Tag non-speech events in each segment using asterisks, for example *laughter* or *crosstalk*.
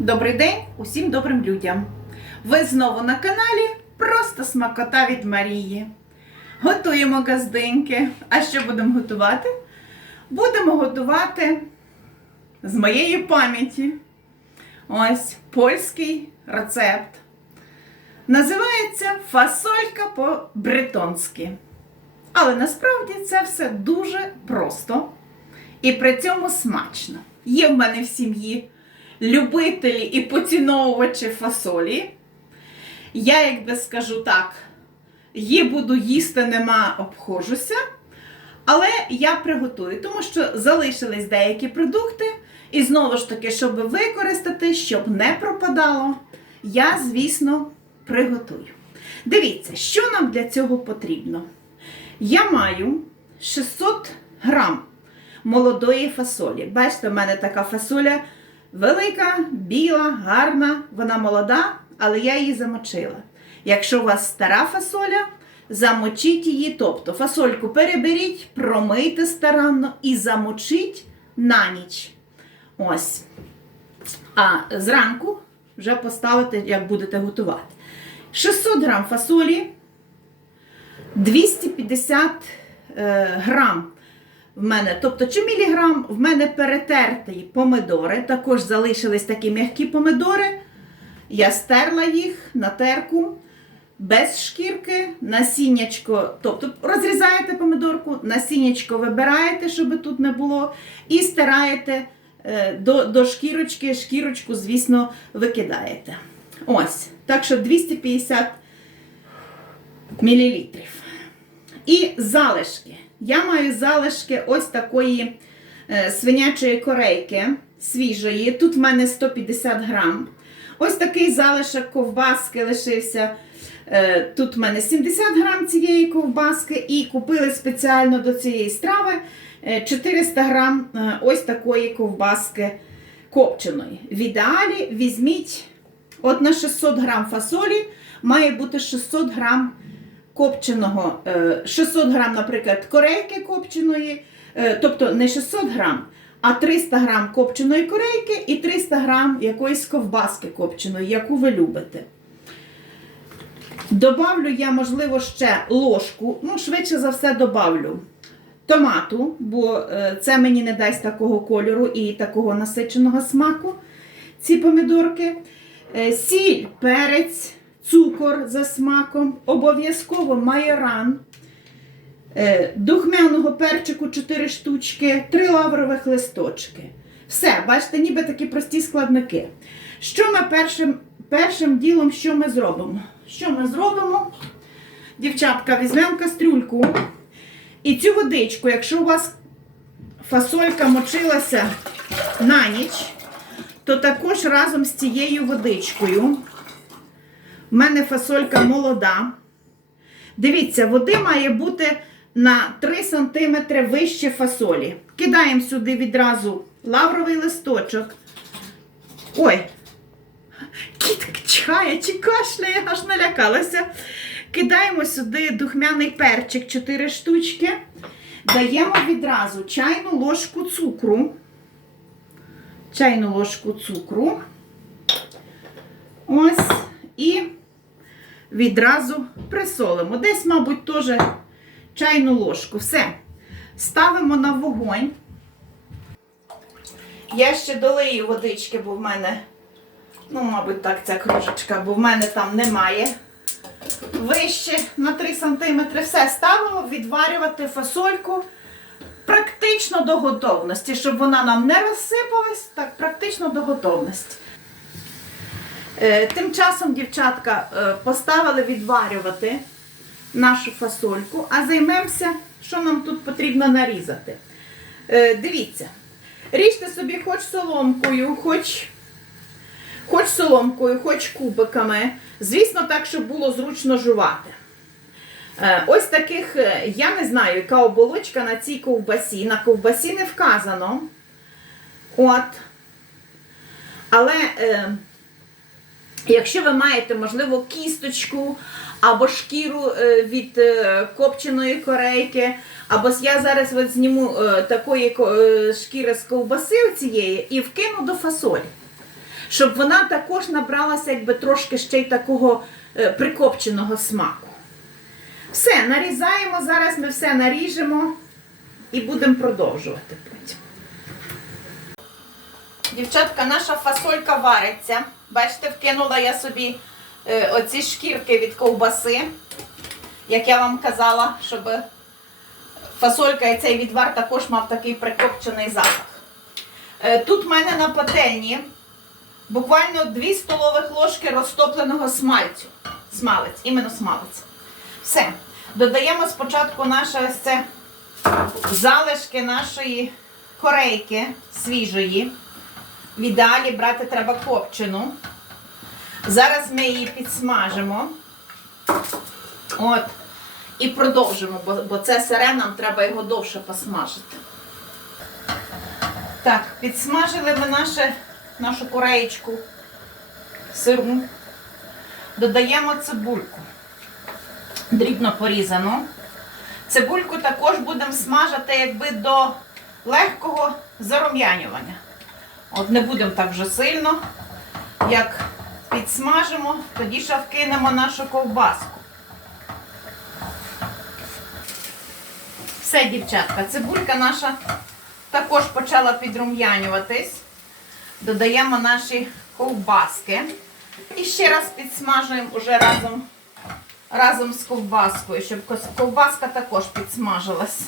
Добрий день усім добрим людям! Ви знову на каналі Просто смакота від Марії. Готуємо газдинки. А що будемо готувати? Будемо готувати з моєї пам'яті. Ось польський рецепт. Називається фасолька по-бретонськи. Але насправді це все дуже просто і при цьому смачно. Є в мене в сім'ї любителі і поціновувачі фасолі. Я, якби скажу так, її буду їсти, нема обхожуся. Але я приготую, тому що залишились деякі продукти. І знову ж таки, щоб використати, щоб не пропадало, я, звісно, приготую. Дивіться, що нам для цього потрібно. Я маю 600 грам молодої фасолі. Бачите, в мене така фасоля велика, біла, гарна, вона молода, але я її замочила. Якщо у вас стара фасоля, замочіть її, тобто фасольку переберіть, промийте старанно і замочіть на ніч. Ось. А зранку вже поставите, як будете готувати. 600 грам фасолі, 250 е, грам в мене, тобто чи міліграм, в мене перетерті помидори. Також залишились такі м'які помидори. Я стерла їх на терку без шкірки, насіннячко, тобто розрізаєте помидорку, насіннячко вибираєте, щоб тут не було, і стираєте е, до, до шкірочки, шкірочку, звісно, викидаєте. Ось, так що 250 мл. І залишки. Я маю залишки ось такої е, свинячої корейки свіжої. Тут в мене 150 грам. Ось такий залишок ковбаски лишився. Е, Тут в мене 70 грам цієї ковбаски, і купили спеціально до цієї страви е, 400 грам е, ось такої ковбаски копченої. В ідеалі візьміть от на 600 грам фасолі, має бути 600 грам копченого, е, 600 грам, наприклад, корейки копченої, е, тобто не 600 грам, а 300 грам копченої корейки і 300 грам якоїсь ковбаски копченої, яку ви любите. Добавлю я, можливо, ще ложку, ну, швидше за все, добавлю томату, бо е, це мені не дасть такого кольору і такого насиченого смаку. Ці помідорки. Е, Сіль, перець, цукор за смаком, обов'язково майоран, е, духмяного перчику 4 штучки, 3 лаврових листочки. Все, бачите, ніби такі прості складники. Що ми першим, першим ділом що ми зробимо? Що ми зробимо? Дівчатка, візьмемо кастрюльку. І цю водичку, якщо у вас фасолька мочилася на ніч, то також разом з цією водичкою. У мене фасолька молода. Дивіться, води має бути на 3 см вище фасолі. Кидаємо сюди відразу лавровий листочок. Ой, кіт чхає чи кашляє, аж налякалася. Кидаємо сюди духмяний перчик 4 штучки. Даємо відразу чайну ложку цукру. Чайну ложку цукру. Ось. І відразу присолимо. Десь, мабуть, теж чайну ложку. Все. Ставимо на вогонь. Я ще долию водички, бо в мене, ну, мабуть, так, ця кружечка, бо в мене там немає. Вище на 3 см. Все, ставимо відварювати фасольку практично до готовності, щоб вона нам не розсипалась, так, практично до готовності. Е, Тим часом, дівчатка, е, поставили відварювати нашу фасольку, а займемося, що нам тут потрібно нарізати. Е, Дивіться, ріжте собі хоч соломкою, хоч, хоч соломкою, хоч кубиками. Звісно, так, щоб було зручно жувати. Ось таких, я не знаю, яка оболочка на цій ковбасі. На ковбасі не вказано. От. Але. Якщо ви маєте, можливо, кісточку або шкіру е, від е, копченої корейки, або я зараз от зніму е, такої шкіри з ковбаси цієї і вкину до фасолі. щоб вона також набралася якби трошки ще й такого прикопченого смаку. Все, нарізаємо, зараз ми все наріжемо і будемо продовжувати. Дівчатка, наша фасолька вариться. Бачите, вкинула я собі е, оці шкірки від ковбаси, як я вам казала, щоб фасолька і цей відвар також мав такий прикопчений запах. Е, тут в мене на пательні буквально 2 столових ложки розтопленого смальцю. Смалець, іменно смалець. Все. Додаємо спочатку ось це залишки нашої корейки свіжої. В ідеалі брати треба копчену. Зараз ми її підсмажимо. От. І продовжимо, бо, бо це сире, нам треба його довше посмажити. Так, підсмажили ми наше, нашу кореєчку сиру. Додаємо цибульку. Дрібно порізану. Цибульку також будемо смажити якби до легкого зарум'янювання. От не будемо так вже сильно. Як підсмажимо, тоді ще вкинемо нашу ковбаску. Все, дівчатка, цибулька наша також почала підрум'янюватись. Додаємо наші ковбаски. І ще раз підсмажуємо уже разом, разом з ковбаскою, щоб ковбаска також підсмажилась.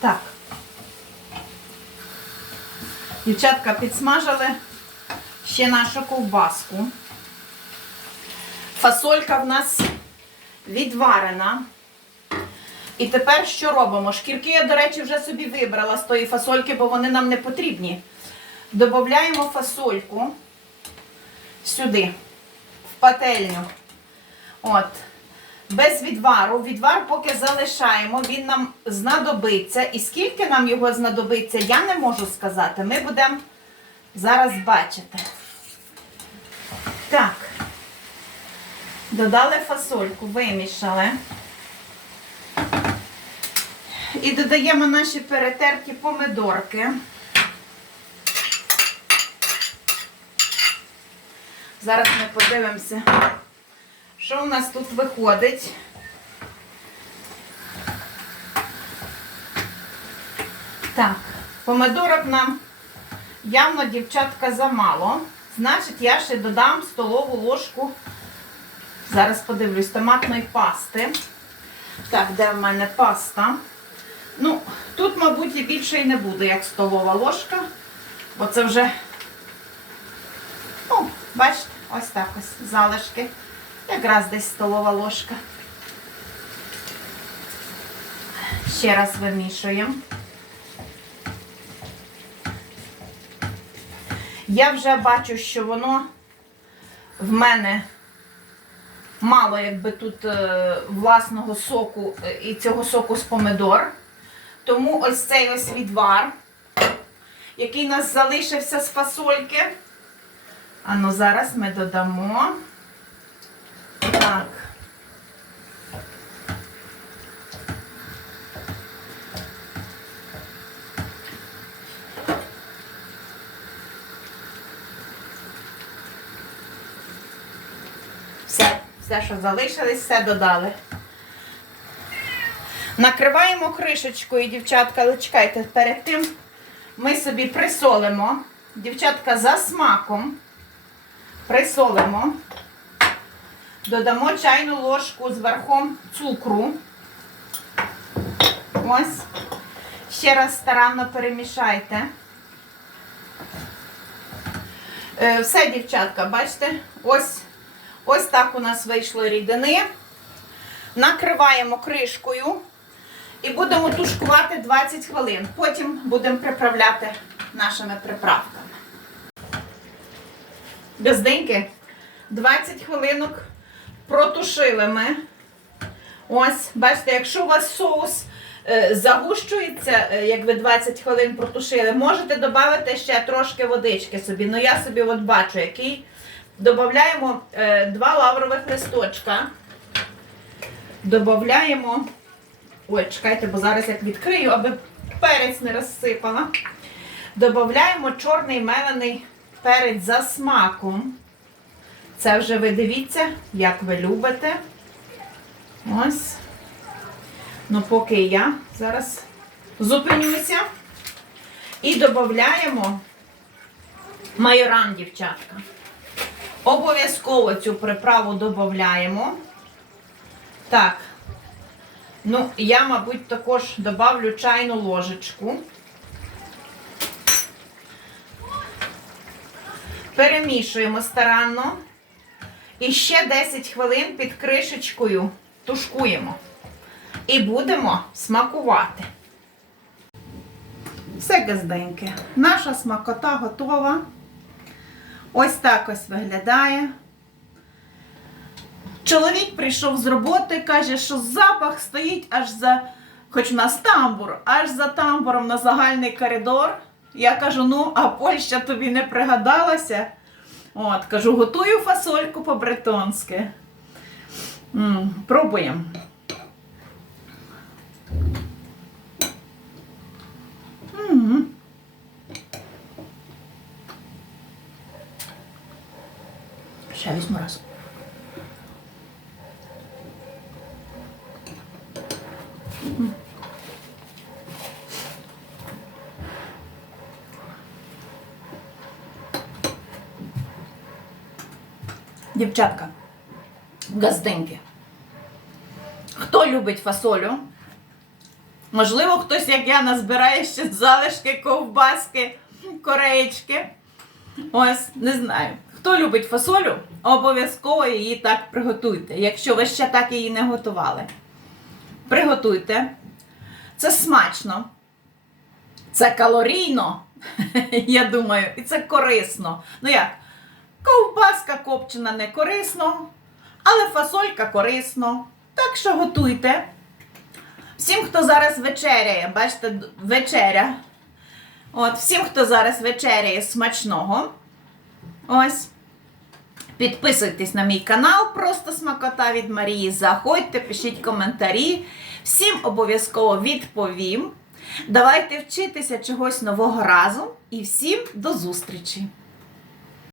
Так. Дівчатка підсмажили ще нашу ковбаску. Фасолька в нас відварена. І тепер що робимо? Шкірки я, до речі, вже собі вибрала з тої фасольки, бо вони нам не потрібні. Додаємо фасольку сюди, в пательню. От. Без відвару. Відвар поки залишаємо, він нам знадобиться. І скільки нам його знадобиться, я не можу сказати. Ми будемо зараз бачити. Так. Додали фасольку, вимішали. І додаємо наші перетерті помидорки. Зараз ми подивимося, що у нас тут виходить. Так, помидорок нам явно, дівчатка, замало. Значить, я ще додам столову ложку. Зараз подивлюсь, томатної пасти. Так, де в мене паста? Ну, тут, мабуть, і більше і не буде, як столова ложка, бо це вже, ну, бачите, ось так ось залишки. Якраз десь столова ложка. Ще раз вимішуємо. Я вже бачу, що воно в мене мало якби тут е, власного соку е, і цього соку з помидор. Тому ось цей ось відвар, який у нас залишився з фасольки. А ну зараз ми додамо. Так. Все, все, що залишилось, все додали. Накриваємо кришечкою, дівчатка, але чекайте, перед тим ми собі присолимо. Дівчатка за смаком. Присолимо. Додамо чайну ложку з верхом цукру. Ось. Ще раз старанно перемішайте. Е, Все, дівчатка, бачите, ось, ось так у нас вийшло рідини. Накриваємо кришкою і будемо тушкувати 20 хвилин. Потім будемо приправляти нашими приправками. Безденьки 20 хвилинок протушили ми. Ось, бачите, якщо у вас соус е, загущується, е, як ви 20 хвилин протушили, можете додати ще трошки водички собі. Ну я собі от бачу, який. Додаємо е, два лаврових листочка. Додаємо. Ой, чекайте, бо зараз як відкрию, аби перець не розсипала. Додаємо чорний мелений перець за смаком. Це вже ви дивіться, як ви любите. Ось. Ну, поки я зараз зупинюся. І додаємо майоран, дівчатка. Обов'язково цю приправу додаємо. Так. Ну, я, мабуть, також добавлю чайну ложечку. Перемішуємо старанно. І ще 10 хвилин під кришечкою тушкуємо. І будемо смакувати. Все, газденьки. Наша смакота готова. Ось так ось виглядає. Чоловік прийшов з роботи, каже, що запах стоїть аж за, хоч у нас тамбур, аж за тамбуром на загальний коридор. Я кажу, ну, а Польща тобі не пригадалася. От, кажу, готую фасольку по-бретонськи. Пробуємо. М. Ще візьму раз. Дівчатка, газдинки. Хто любить фасолю? Можливо, хтось, як я, назбирає ще залишки, ковбаски, кореєчки. Ось, не знаю. Хто любить фасолю, обов'язково її так приготуйте, якщо ви ще так її не готували. Приготуйте. Це смачно. Це калорійно, *laughs* я думаю, і це корисно. Ну як? Ковбаска копчена не корисно, але фасолька корисно. Так що готуйте. Всім, хто зараз вечеряє, бачите, вечеря. От, всім, хто зараз вечеряє смачного. Ось. Підписуйтесь на мій канал, просто смакота від Марії. Заходьте, пишіть коментарі. Всім обов'язково відповім. Давайте вчитися чогось нового разом і всім до зустрічі!